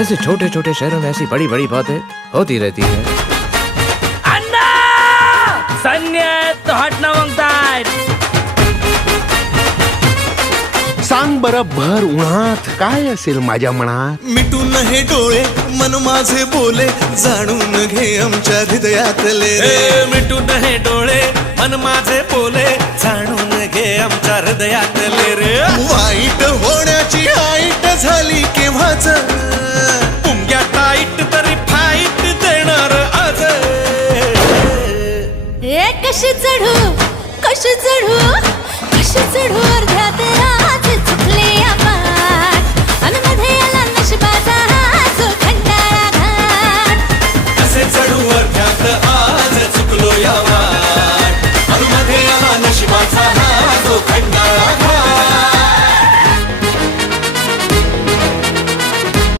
ऐसे छोटे छोटे शहरों में ऐसी बड़ी बड़ी बातें होती रहती है। अण्णा सैन्य तो हटना मागतायत. सांग बरं भर उन्हात काय असेल माझ्या मनात. मिटून हे डोळे मन माझे बोले जाणून घे आमच्या हृदयातले रे. मिटून हे डोळे मन माझे बोले जाणून घे आमच्या हृदयातले रे. वाईट होण्याची आईट झाली केव्हाच पुंग्या टाईट तरी फाईट देणार आज. ए कशी चढू कशी चढू कशी चढू अर्ध्यात